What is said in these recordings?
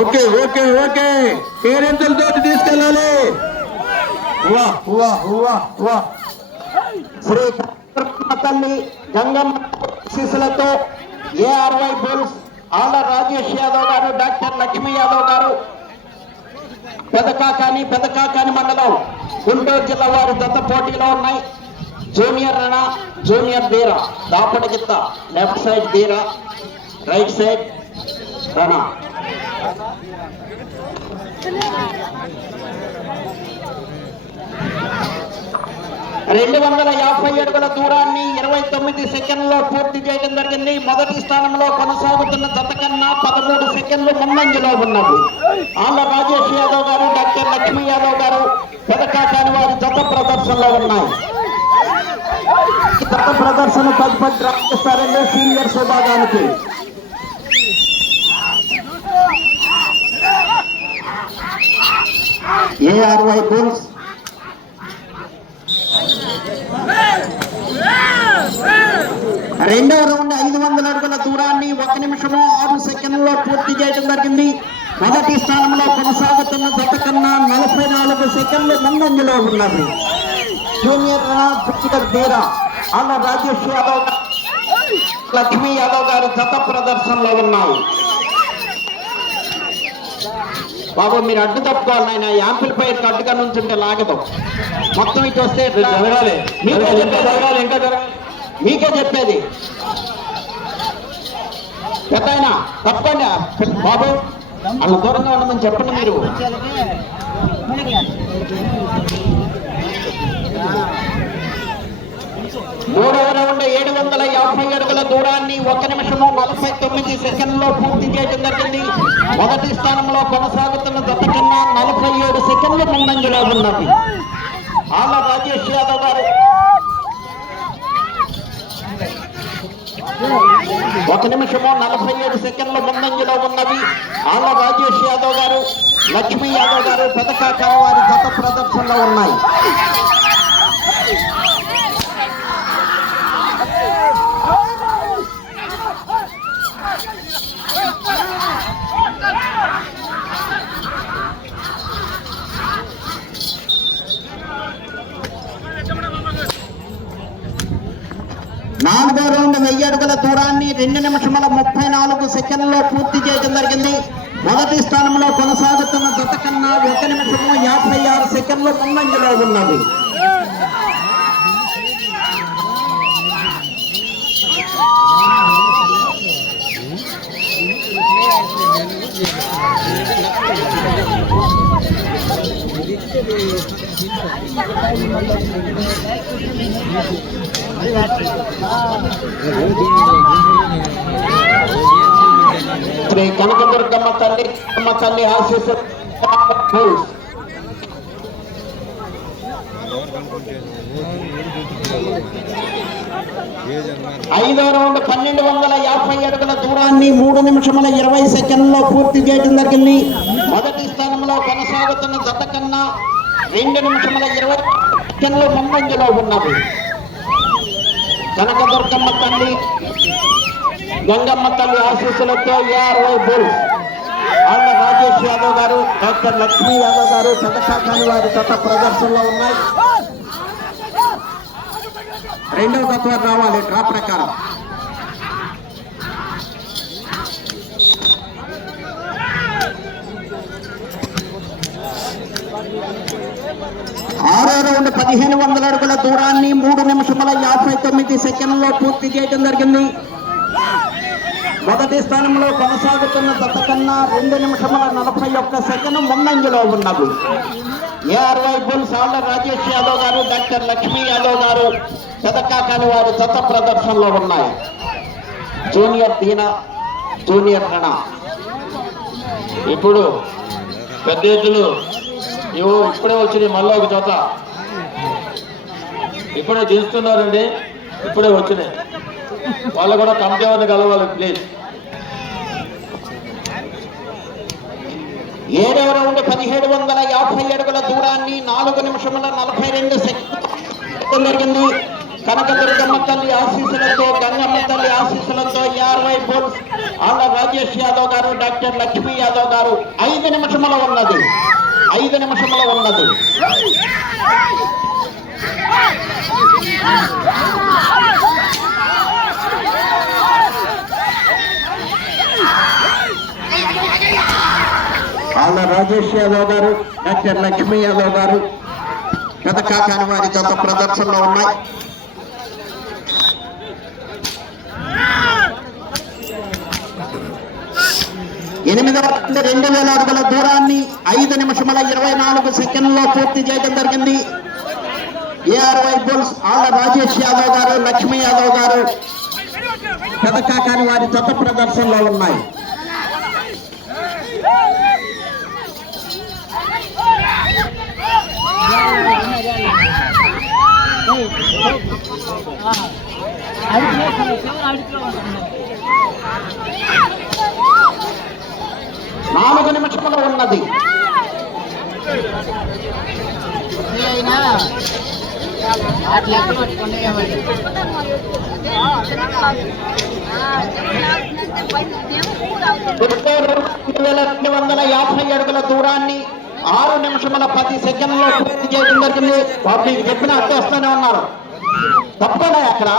Okay okay okay పేరెంతలతో తీసుకెళ్ళాలి. శ్రీ తల్లి Gangamma శిశులతో ARY bulls ఆళ్ళ రాజేష్ యాదవ్ గారు, డాక్టర్ లక్ష్మీ యాదవ్ గారు, పెదకాకాని మండలం గుంటూరు జిల్లా వారి దత్త పోటీలో ఉన్నాయి. జూనియర్ రణ, జూనియర్ ధీరా, దాపటి గిత్త, లెఫ్ట్ సైడ్ ధీరా, రైట్ సైడ్ రణ. 250 అడుగుల దూరాన్ని 29 సెకండ్లో పూర్తి చేయడం జరిగింది. మొదటి స్థానంలో కొనసాగుతున్న జత కన్నా 13 సెకండ్లు ముందంజలో ఉన్నది. ఆళ్ళ రాజేష్ యాదవ్ గారు, డాక్టర్ లక్ష్మీ యాదవ్ గారు పెదకాకాని వారి జత ప్రదర్శనలో ఉన్నాయి. జత ప్రదర్శన తదుపరి డ్రా చేస్తారండి సీనియర్స్ విభాగానికి. ఏఆర్వై బుల్స్ రెండవ రౌండ్ 500 అడుగుల దూరాన్ని 1 నిమిషము 6 సెకండ్లో పూర్తి చేయడం జరిగింది. మొదటి స్థానంలో కొనసాగుతున్న జత కన్నా 44 సెకండ్లు ముందంజలో ఉన్నది. జూనియర్ ధీరా, ఆళ్ళ రాజేష్ యాదవ్, లక్ష్మీ యాదవ్ గారు జత ప్రదర్శనలో ఉన్నాయి. బాబు మీరు అడ్డు తప్పుకోవాలి నాయన, యాంప్లిఫైర్ అడ్డుగా నుంచుంటే లాగదు. మొత్తం ఇటు వస్తే జరగాలి, ఇంకా జరగాలి, మీకే చెప్పేది. పెద్ద ఆయన తప్పండి బాబు, వాళ్ళ దూరంగా ఉండమని చెప్పండి. మీరు మూడవ రౌండ్ 750 అడుగుల దూరాన్ని 1 నిమిషము 49 సెకండ్లో పూర్తి చేయడం జరిగింది. మొదటి స్థానంలో కొనసాగుతున్న జత కన్నా 47 సెకండ్లు ముందంజలో ఉన్నది. ఆళ్ళ రాజేష్ యాదవ్ గారు 1 నిమిషము 47 సెకండ్ల ముందంజలో ఉన్నవి. ఆళ్ళ రాజేష్ యాదవ్ గారు, లక్ష్మీ యాదవ్ గారు పెదకాకాని వారి జత ప్రదర్శనలో ఉన్నాయి. నాలుగో రౌండ్ 1000 అడుగుల దూరాన్ని 2 నిమిషముల 34 సెకండ్లో పూర్తి చేయడం జరిగింది. మొదటి స్థానంలో కొనసాగుతున్న జత కన్నా 1 నిమిషము 56 సెకండ్లు ముందంజలో ఉన్నది. శ్రీ కనకదుర్గమ్మ తల్లి ఆశీస్సులు. 5వ రౌండ్ 1250 అడుగుల దూరాన్ని 3 నిమిషముల 20 సెకండ్లో పూర్తి చేయడం జరిగింది. మొదటి స్థానంలో కొనసాగుతున్న జత కన్నా 2 నిమిషముల 20 సెకండ్లు ముందంజలో ఉన్నది. కనకదుర్గమ్మ తల్లి గంగమ్మ తల్లి ఆశీస్సులతో ఏఆర్వై బుల్స్ ఆళ్ళ రాజేష్ యాదవ్ గారు, డాక్టర్ లక్ష్మీ యాదవ్ గారు పెదకాకాని వారి జత ప్రదర్శనలో ఉన్నాయి. రెండవ తత్వం రావాలి డ్రా ప్రకారం. ఆరో రౌండ్ 1500 అడుగుల దూరాన్ని 3 నిమిషముల 59 సెకండ్లో పూర్తి చేయడం జరిగింది. మొదటి స్థానంలో కొనసాగుతున్న జత కన్నా 2 నిమిషముల 41 సెకండ్ ముందంజలో ఉన్నది. ఏఆర్వై బుల్స్ ఆళ్ళ రాజేష్ యాదవ్ గారు, డాక్టర్ లక్ష్మీ యాదవ్ గారు పెదకాకాని వారి జత ప్రదర్శనలో ఉన్నాయి. జూనియర్ దీనా, జూనియర్ రణ. ఇప్పుడు పెద్ద ఎత్తులు ఇప్పుడే వచ్చినాయి. మళ్ళీ ఒక జత ఇప్పుడే తీస్తున్నారండి, ఇప్పుడే వచ్చినాయి. వాళ్ళు కూడా కమిటీ వారిని కలవాలి ప్లీజ్. 7వ రౌండ్ 1750 అడుగుల దూరాన్ని 4 నిమిషముల 42 సెకండ్లు జరిగింది. కనకదుర్గమ్మ తల్లి ఆశీస్సులతో గంగమ్మ తల్లి ఆశీస్సులతో 60 బోల్స్ ఆళ్ళ రాజేష్ యాదవ్ గారు డాక్టర్ లక్ష్మీ యాదవ్ గారు 5 నిమిషముల ఉన్నది 5 నిమిషముల ఉన్నది. ఆళ్ళ రాజేష్ యాదవ్ గారు డాక్టర్ లక్ష్మీ యాదవ్ గారు పథకాకాని వారి జత ప్రదర్శనలో ఉన్నాయి. ఎనిమిదవ 2000 అడుగుల దూరాన్ని 5 నిమిషముల 24 సెకండ్లో పూర్తి చేయడం జరిగింది. ARY బుల్స్ ఆళ్ళ రాజేష్ యాదవ్ గారు లక్ష్మీ యాదవ్ గారు పథకాకాని వారి జత ప్రదర్శనలో ఉన్నాయి. నాలుగు నిమిషములు ఉన్నది. అడుగుల దూరాన్ని 6 నిమిషముల 10 సెకండ్లో పూర్తి చేయడం జరిగింది. మీకు చెప్పిన అర్థం వస్తూనే ఉన్నారు తప్పకుండా అక్కడ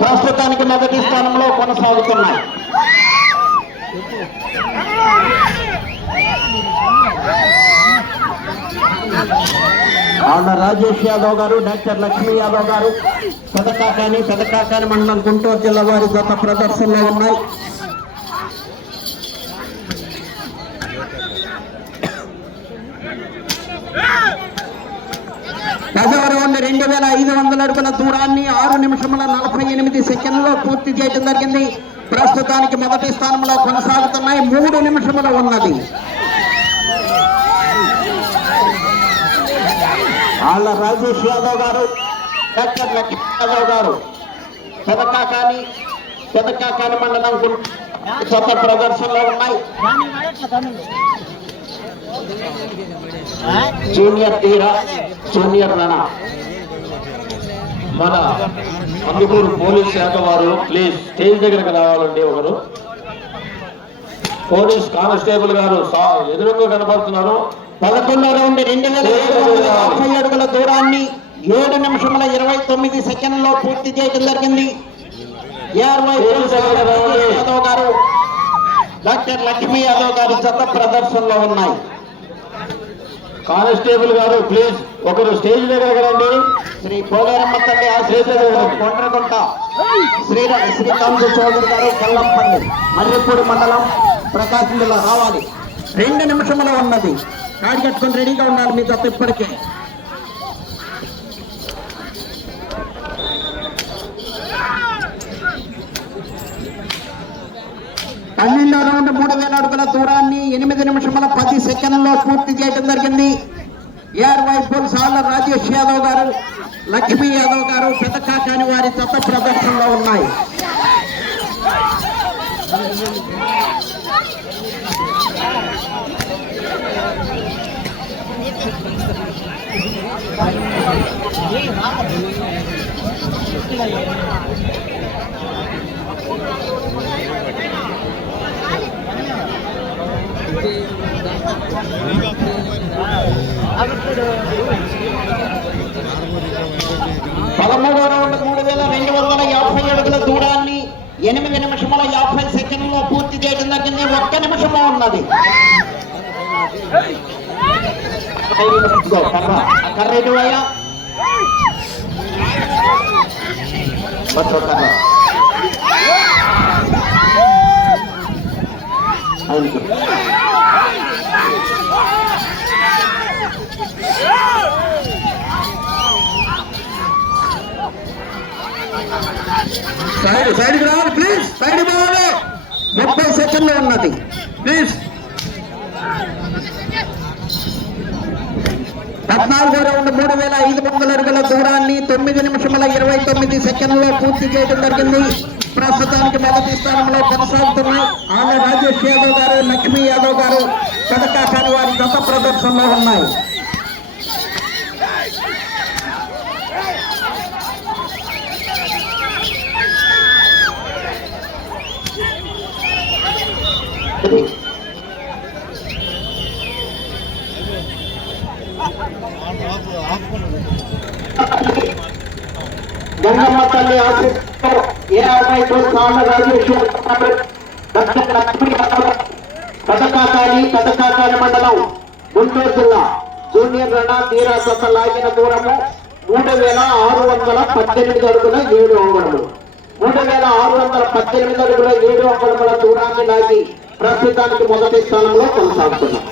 ప్రస్తుతానికి మొదటి స్థానంలో కొనసాగుతున్నాయి. ఆళ్ళ రాజేష్ యాదవ్ గారు డాక్టర్ లక్ష్మీ యాదవ్ గారు పెదకాకాని మండలం గుంటూరు జిల్లా వారి గత ప్రదర్శనలో ఉన్నాయి. రౌండ్ 2500 అడుగుల దూరాన్ని 6 నిమిషముల 48 సెకండ్లో పూర్తి చేయడం జరిగింది. ప్రస్తుతానికి మొదటి స్థానంలో కొనసాగుతున్నాయి. 3 నిమిషములు ఉన్నది. ఆళ్ళ రాజేష్ యాదవ్ గారు డాక్టర్ లక్ష్మీ యాదవ్ గారు పెదకాకాని మండలం కొత్త ప్రదర్శనలో ఉన్నాయి. జూనియర్ తీరా జూనియర్ రణ మన అందుకూరు పోలీస్ శాఖ వారు ప్లీజ్ స్టేజ్ దగ్గరకు రావాలండి. ఒకరు పోలీస్ కానిస్టేబుల్ గారు ఎదురుగా కనపడుతున్నారు. 11వ రౌండ్ 2050 అడుగుల దూరాన్ని 7 నిమిషముల 29 సెకండ్లో పూర్తి చేయడం జరిగింది. యాదవ్ గారు డాక్టర్ లక్ష్మీ యాదవ్ గారు జత ప్రదర్శనలో ఉన్నాయి. కానిస్టేబుల్ గారు ప్లీజ్ ఒకరు స్టేజ్ దగ్గరకు రండి. శ్రీ పోలేరమ్మ తల్లి కొండ్రగుంట శ్రీకాంత్ చౌదరి గారు కల్లంపల్లి మర్రిపూడి మండలం ప్రకాశం జిల్లా రావాలి. 2 నిమిషములు ఉన్నది. కాడి కట్టుకొని రెడీగా ఉండాలి మీ జత ఇప్పటికే. పన్నెండవ రౌండ్ 3000 అడుగుల దూరాన్ని 8 నిమిషముల 10 సెకండ్లో పూర్తి చేయడం జరిగింది. ARY బుల్స్ ఆళ్ళ రాజేష్ యాదవ్ గారు లక్ష్మీ యాదవ్ గారు పెదకాకాని వారి జత ప్రదర్శనలో ఉన్నాయి. పదమూడవ రౌండ్ 3250 అడుగుల దూరాన్ని 8 నిమిషముల 50 సెకండ్లో పూర్తి చేయడం జరిగింది. 1 నిమిషము ఉన్నది. కర్రేడువయ్యా సైడ్ రావాలి ప్లీజ్. సైడ్ పోవాలి. 30 సెకండ్లు ఉన్నది ప్లీజ్. 14వ రౌండ్ 3500 అడుగుల దూరాన్ని 9 నిమిషముల 29 సెకండ్లో పూర్తి చేయడం జరిగింది. ప్రస్తుతానికి మొదటి స్థానంలో కొనసాగుతున్నాయి. ఆళ్ళ రాజేష్ యాదవ్ గారు లక్ష్మీ యాదవ్ గారు పెదకాకాని వారి గత ప్రదర్శనలో ఉన్నాయి. గంగమ్మ తల్లి ఆశీస్సుతో ఏ సామ రాజేశ్వర కథకాకాని మండలం గుంటూరు జిల్లా జూనియర్ రణ తీరాసత లాగిన దూరము 3618 అడుగుల 7 అంగుళములు 3618 అడుగుల 7 అంగుళముల దూరాన్ని లాగి ప్రస్తుతానికి మొదటి స్థానంలో కొనసాగుతున్నారు.